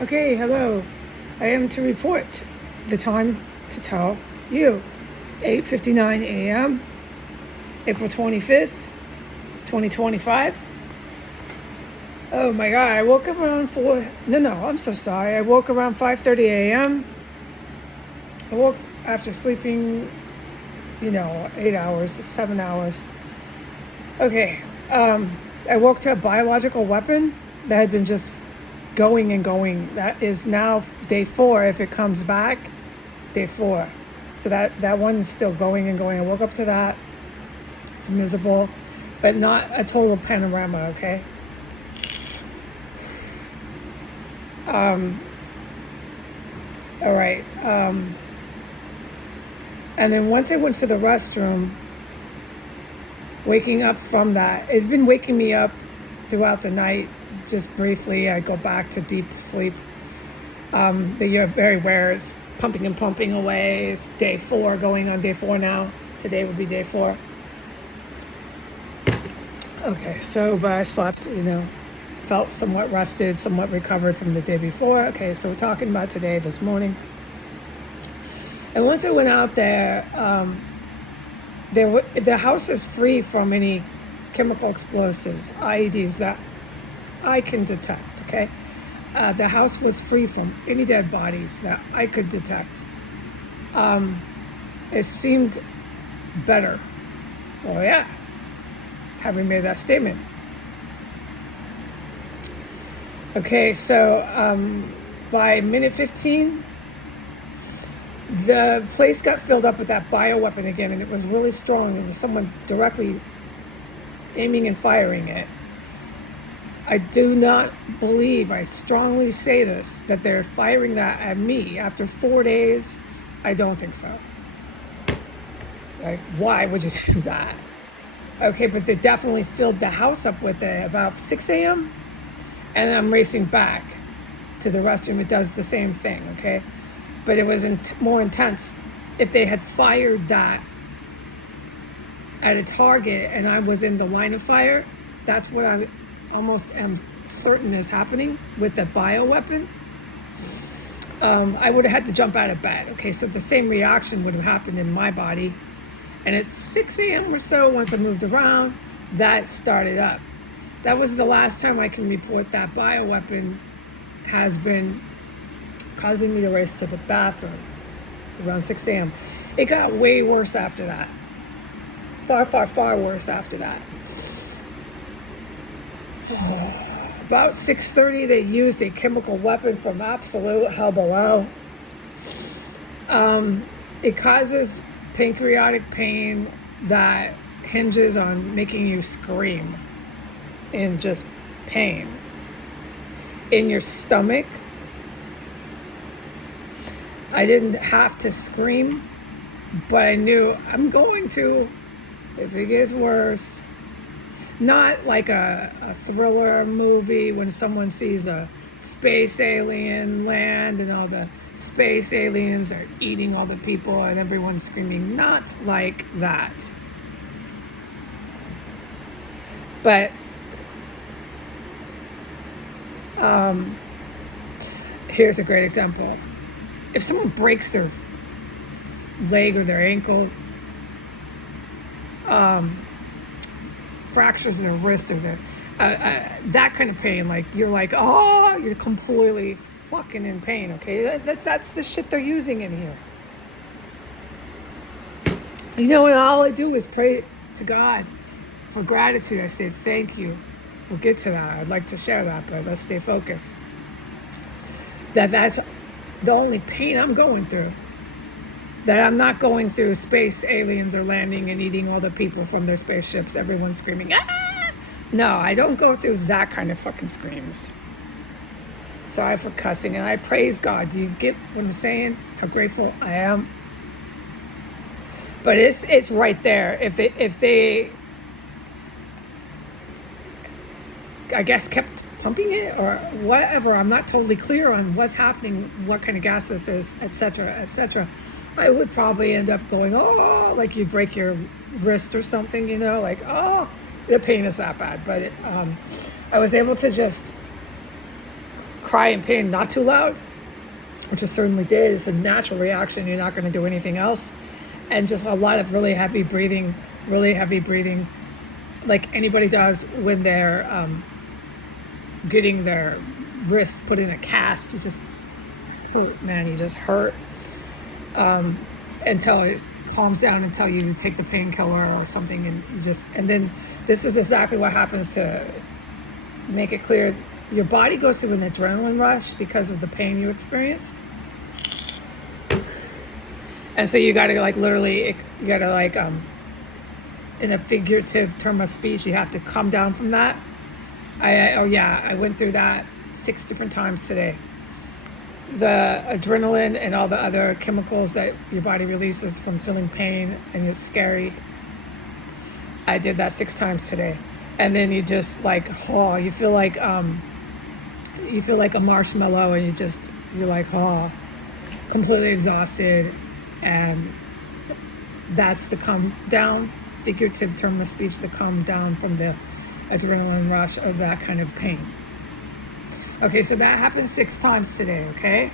Okay, hello. I am to report the time to tell you. 8:59 a.m., April 25th, 2025. Oh my god, I woke up around 4. No, I'm so sorry. I woke around 5:30 a.m. I woke after sleeping, 8 hours, 7 hours. Okay, I woke to a biological weapon that had been just going and going. That is now day 4 if it comes back. Day 4. So that one's still going and going. I woke up to that. It's miserable, but not a total panorama, okay? All right. And then once I went to the restroom, waking up from that, it's been waking me up throughout the night, just briefly. I go back to deep sleep. But you're very aware it's pumping and pumping away. It's day 4, going on day 4 now. Today would be day 4. Okay, so but I slept, felt somewhat rested, somewhat recovered from the day before. Okay, so we're talking about today, this morning. And once I went out there, the house is free from any chemical explosives, IEDs that I can detect, okay? The house was free from any dead bodies that I could detect. It seemed better. Well, yeah, having made that statement. Okay, so by minute 15, the place got filled up with that bioweapon again, and it was really strong. It was someone directly aiming and firing it. I do not believe, I strongly say this, that they're firing that at me after 4 days. I don't think so. Like, why would you do that? Okay, but they definitely filled the house up with it about 6 a.m. And I'm racing back to the restroom. It does the same thing, okay? But it was more intense. If they had fired that at a target and I was in the line of fire, that's what I almost am certain is happening with the bioweapon. I would have had to jump out of bed. Okay, so the same reaction would have happened in my body. And at 6 a.m. or so, once I moved around, that started up. That was the last time I can report that bioweapon has been causing me to race to the bathroom around 6 a.m. It got way worse after that. Far, far, far worse after that. About 6:30, they used a chemical weapon from absolute hell below. It causes pancreatic pain that hinges on making you scream in just pain in your stomach. I didn't have to scream, but I knew I'm going to if it gets worse. Not like a thriller movie when someone sees a space alien land and all the space aliens are eating all the people and everyone's screaming. Not like that. But here's a great example. If someone breaks their leg or their ankle, fractures their wrist or their that kind of pain, like you're completely fucking in pain. Okay, that's the shit they're using in here. And all I do is pray to God for gratitude. I say thank you. We'll get to that. I'd like to share that, but let's stay focused. That's the only pain I'm going through. That I'm not going through space aliens are landing and eating all the people from their spaceships. Everyone's screaming, ah! No, I don't go through that kind of fucking screams. Sorry for cussing, and I praise God. Do you get what I'm saying? How grateful I am? But it's right there. If they I guess kept pumping it or whatever, I'm not totally clear on what's happening, what kind of gas this is, etc., etc. I would probably end up going, oh, like you break your wrist or something, like, the pain is that bad. But I was able to just cry in pain not too loud, which it certainly did. It's a natural reaction. You're not going to do anything else. And just a lot of really heavy breathing, like anybody does when they're getting their wrist put in a cast. You just, oh, man, you just hurt until it calms down, until you take the painkiller or something, and you just, and then this is exactly what happens. To make it clear, your body goes through an adrenaline rush because of the pain you experienced. And so you got to like literally, you got to like, in a figurative term of speech, you have to come down from that. I went through that 6 different times today. The adrenaline and all the other chemicals that your body releases from feeling pain and it's scary. I did that 6 times today. And then you just like, oh, you feel like a marshmallow, and you're like, oh, completely exhausted. And that's the come down, figurative term of speech, the come down from the adrenaline rush of that kind of pain. Okay, so that happened 6 times today, okay?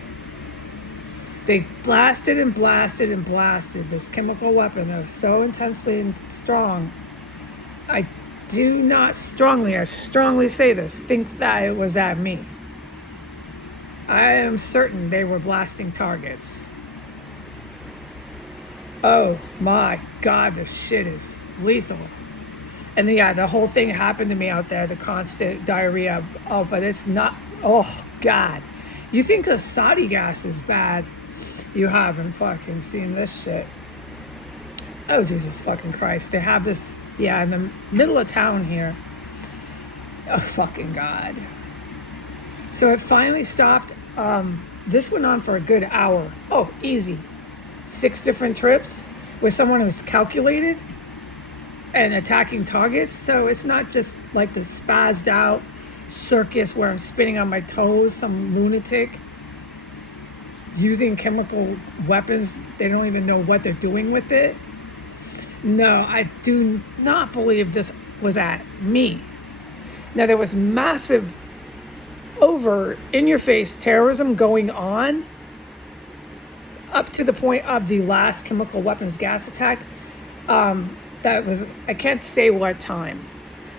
They blasted and blasted and blasted this chemical weapon that was so intensely and strong. I strongly say this, think that it was at me. I am certain they were blasting targets. Oh my God, this shit is lethal. And then, yeah, the whole thing happened to me out there, the constant diarrhea. Oh, but it's not, oh God. You think the Saudi gas is bad, you haven't fucking seen this shit. Oh, Jesus fucking Christ. They have this, yeah, in the middle of town here. Oh, fucking God. So it finally stopped. This went on for a good hour. Oh, easy. 6 different trips with someone who's calculated and attacking targets. So it's not just like the spazzed out circus where I'm spinning on my toes, some lunatic using chemical weapons. They don't even know what they're doing with it. No, I do not believe this was at me. Now, there was massive, over, in-your-face terrorism going on up to the point of the last chemical weapons gas attack. That was, I can't say what time.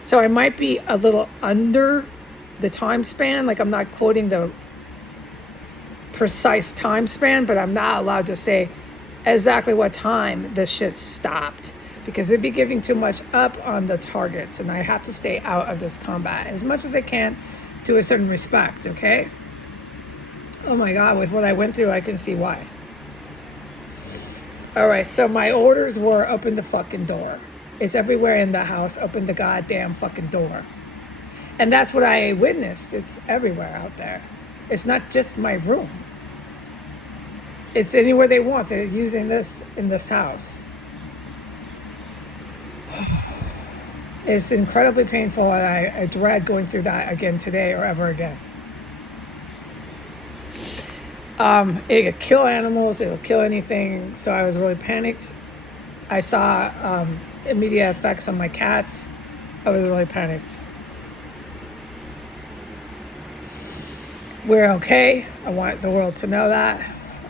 So I might be a little under the time span. Like, I'm not quoting the precise time span, but I'm not allowed to say exactly what time this shit stopped, because it'd be giving too much up on the targets, and I have to stay out of this combat as much as I can to a certain respect, okay? Oh my God, with what I went through, I can see why. All right, so my orders were open the fucking door. It's everywhere in the house, open the goddamn fucking door. And that's what I witnessed. It's everywhere out there. It's not just my room. It's anywhere they want. They're using this in this house. It's incredibly painful, and I dread going through that again today or ever again. It could kill animals, it'll kill anything, so I was really panicked. I saw immediate effects on my cats. I was really panicked. We're okay. I want the world to know that.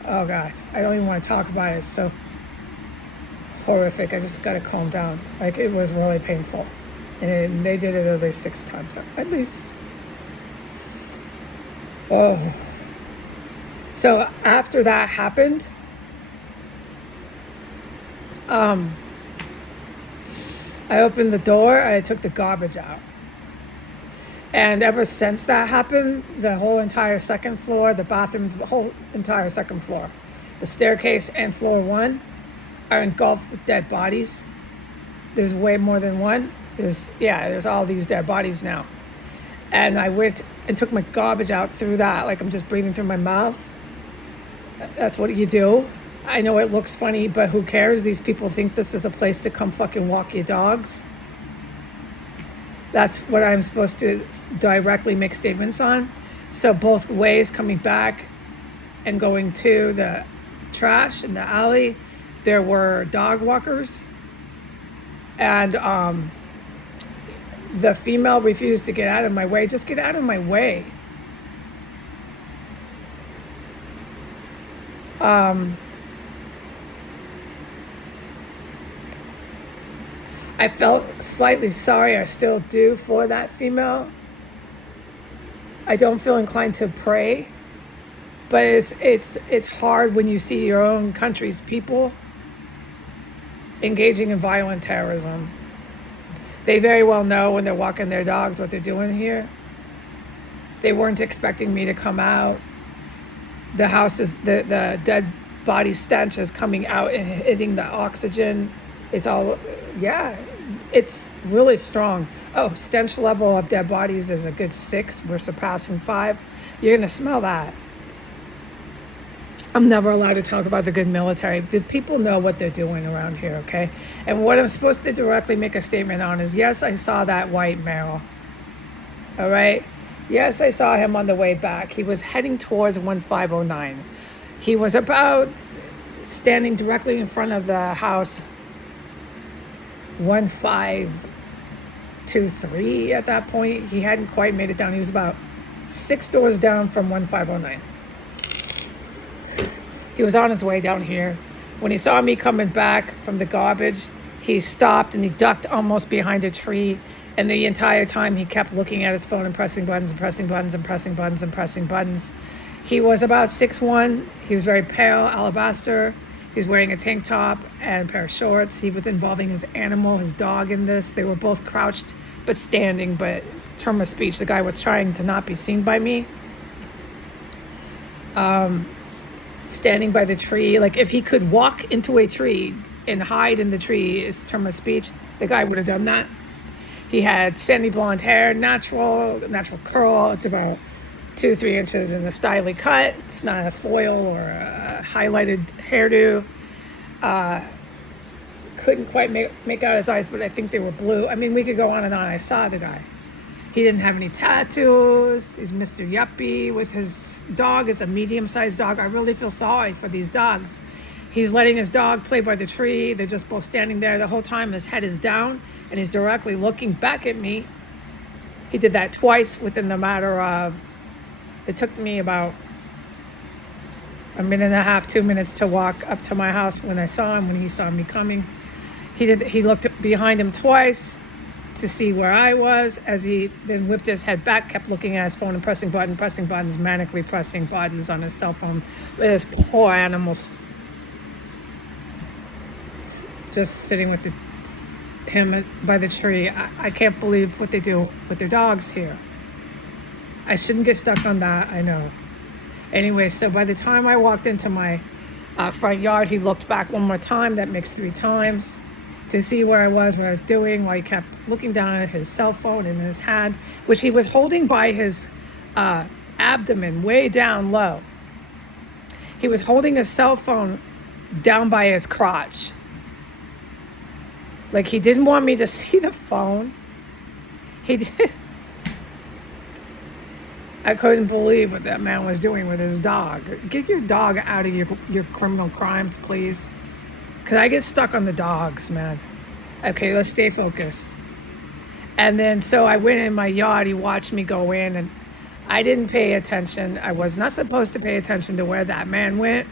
Oh God, I don't even want to talk about it. It's so horrific. I just got to calm down. Like, it was really painful. And they did it at least 6 times, at least. Oh. So after that happened, I opened the door, I took the garbage out. And ever since that happened, the whole entire second floor, the bathroom, the whole entire second floor, the staircase and floor 1 are engulfed with dead bodies. There's way more than one. There's all these dead bodies now. And I went and took my garbage out through that, like I'm just breathing through my mouth. That's what you do. I know it looks funny, but who cares? These people think this is a place to come fucking walk your dogs. That's what I'm supposed to directly make statements on. So both ways, coming back and going to the trash in the alley, there were dog walkers. And the female refused to get out of my way. Just get out of my way. I felt slightly sorry, I still do, for that female. I don't feel inclined to pray, but it's hard when you see your own country's people engaging in violent terrorism. They very well know when they're walking their dogs what they're doing here. They weren't expecting me to come out. The house is the dead body stench is coming out and hitting the oxygen. It's all, yeah, it's really strong. Oh, stench level of dead bodies is a good 6. We're surpassing 5. You're gonna smell that. I'm never allowed to talk about the good military. The people know what they're doing around here, okay? And what I'm supposed to directly make a statement on is, yes, I saw that white male. All right? Yes, I saw him on the way back. He was heading towards 1509. He was about standing directly in front of the house 1523 at that point. He hadn't quite made it down. He was about 6 doors down from 1509. He was on his way down here. When he saw me coming back from the garbage, he stopped and he ducked almost behind a tree. And the entire time he kept looking at his phone and pressing buttons and pressing buttons and pressing buttons and pressing buttons. He was about 6'1". He was very pale, alabaster. He was wearing a tank top and a pair of shorts. He was involving his animal, his dog, in this. They were both crouched but standing, but term of speech, the guy was trying to not be seen by me. Standing by the tree, like if he could walk into a tree and hide in the tree is term of speech, the guy would have done that. He had sandy blonde hair, natural curl. It's about 2-3 inches in the styly cut. It's not a foil or a highlighted hairdo. Couldn't quite make out his eyes, but I think they were blue. I mean, we could go on and on. I saw the guy. He didn't have any tattoos. He's Mr. Yuppie with his dog. Is a medium-sized dog. I really feel sorry for these dogs. He's letting his dog play by the tree. They're just both standing there the whole time. His head is down, and he's directly looking back at me. He did that twice within the matter of, it took me about a minute and a half, 2 minutes to walk up to my house when I saw him, when he saw me coming. He looked behind him twice to see where I was, as he then whipped his head back, kept looking at his phone and pressing buttons, manically pressing buttons on his cell phone. With his poor animals just sitting with him by the tree. I can't believe what they do with their dogs here. I shouldn't get stuck on that, I know. Anyway, so by the time I walked into my front yard, he looked back one more time. That makes 3 times. To see where I was, what I was doing, while he kept looking down at his cell phone in his hand, which he was holding by his abdomen, way down low. He was holding his cell phone down by his crotch. Like he didn't want me to see the phone. He did. I couldn't believe what that man was doing with his dog. Get your dog out of your criminal crimes, please. Because I get stuck on the dogs, man. Okay, let's stay focused. And then, so I went in my yard. He watched me go in, and I didn't pay attention. I was not supposed to pay attention to where that man went.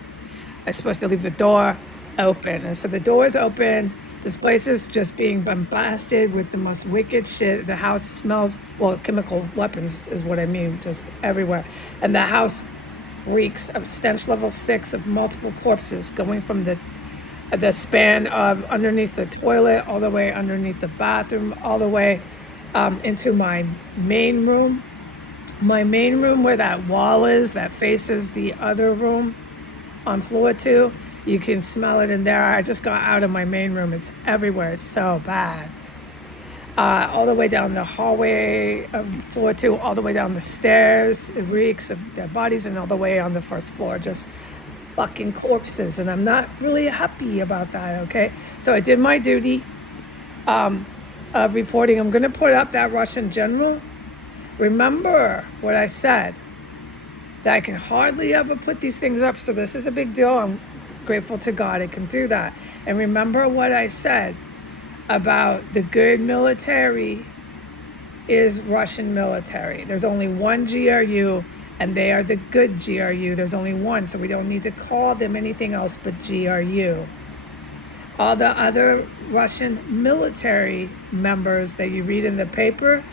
I was supposed to leave the door open. And so the door is open. This place is just being bombarded with the most wicked shit. The house smells, well, chemical weapons is what I mean, just everywhere. And the house reeks of stench level 6 of multiple corpses going from the span of underneath the toilet, all the way underneath the bathroom, all the way into my main room. My main room, where that wall is, that faces the other room on floor 2. You can smell it in there. I just got out of my main room. It's everywhere. It's so bad. All the way down the hallway of floor 2, all the way down the stairs. It reeks of dead bodies, and all the way on the first floor, just fucking corpses. And I'm not really happy about that, okay? So I did my duty of reporting. I'm going to put up that Russian general. Remember what I said, that I can hardly ever put these things up, so this is a big deal. I'm grateful to God I can do that. And remember what I said about the good military is Russian military. There's only one GRU, and they are the good GRU. There's only one, so we don't need to call them anything else but GRU. All the other Russian military members that you read in the paper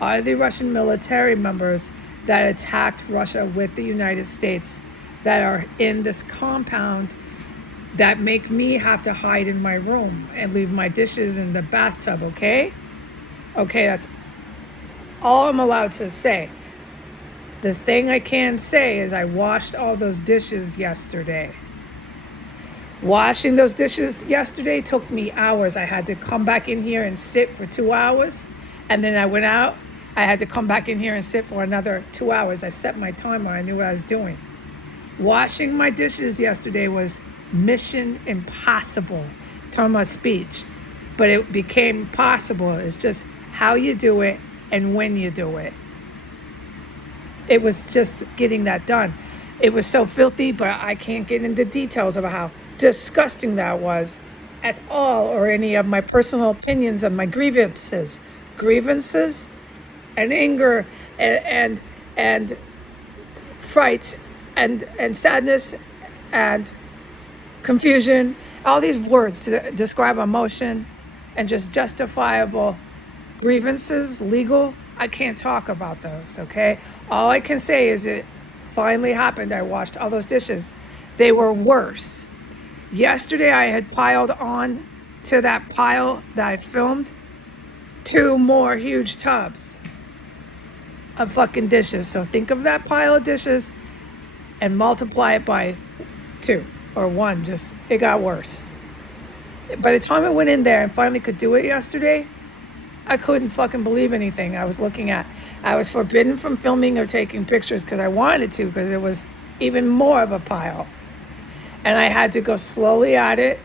are the Russian military members that attacked Russia with the United States, that are in this compound, that make me have to hide in my room and leave my dishes in the bathtub, okay? Okay, that's all I'm allowed to say. The thing I can say is I washed all those dishes yesterday. Washing those dishes yesterday took me hours. I had to come back in here and sit for 2 hours. And then I went out. I had to come back in here and sit for another 2 hours. I set my timer. I knew what I was doing. Washing my dishes yesterday was mission impossible. Turn my speech. But it became possible. It's just how you do it and when you do it. It was just getting that done. It was so filthy, but I can't get into details of how disgusting that was at all, or any of my personal opinions of my grievances and anger and fright and sadness and confusion, all these words to describe emotion and just justifiable grievances, legal. I can't talk about those, okay? All I can say is it finally happened. I washed all those dishes. They were worse. Yesterday I had piled on to that pile that I filmed 2 more huge tubs of fucking dishes. So think of that pile of dishes and multiply it by 2 or 1. Just, it got worse. By the time I went in there and finally could do it yesterday, I couldn't fucking believe anything I was looking at. I was forbidden from filming or taking pictures because I wanted to, because it was even more of a pile. And I had to go slowly at it.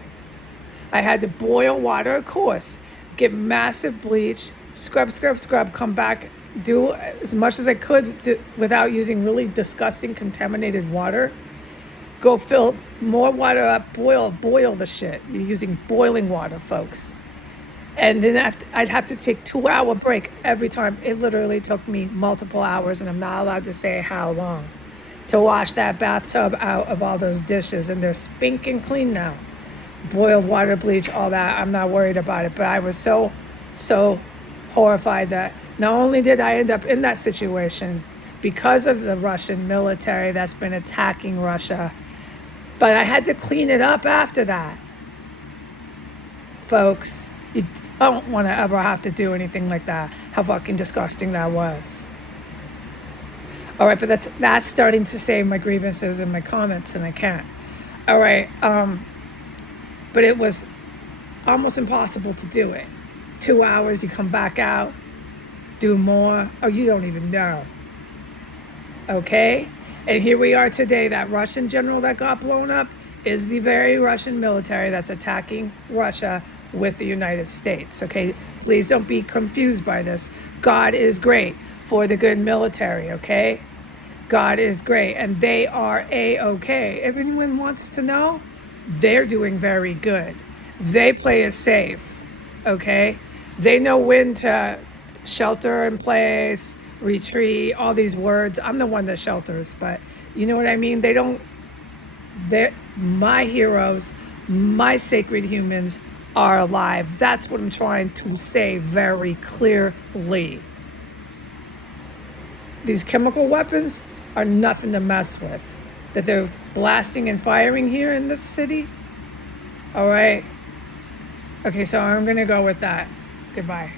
I had to boil water, of course, get massive bleach, scrub, come back, do as much as I could without using really disgusting contaminated water. Go fill more water up, boil the shit. You're using boiling water, folks. And then I'd have to take 2-hour break every time. It literally took me multiple hours, and I'm not allowed to say how long, to wash that bathtub out of all those dishes. And they're spinking clean now. Boiled water, bleach, all that. I'm not worried about it. But I was so horrified that not only did I end up in that situation because of the Russian military that's been attacking Russia, but I had to clean it up after that. Folks, you don't want to ever have to do anything like that. How fucking disgusting that was. All right, but that's starting to say my grievances and my comments, and I can't. All right, but it was almost impossible to do it. 2 hours, you come back out, do more. Oh, you don't even know. Okay? And here we are today. That Russian general that got blown up is the very Russian military that's attacking Russia with the United States. Okay? Please don't be confused by this. God is great for the good military, okay? God is great, and they are A-okay. If anyone wants to know, they're doing very good. They play it safe, okay? They know when to shelter in place, retreat, all these words. I'm the one that shelters, but you know what I mean? They're my heroes, my sacred humans are alive. That's what I'm trying to say very clearly. These chemical weapons are nothing to mess with. That they're blasting and firing here in this city. All right. Okay, so I'm going to go with that. Goodbye.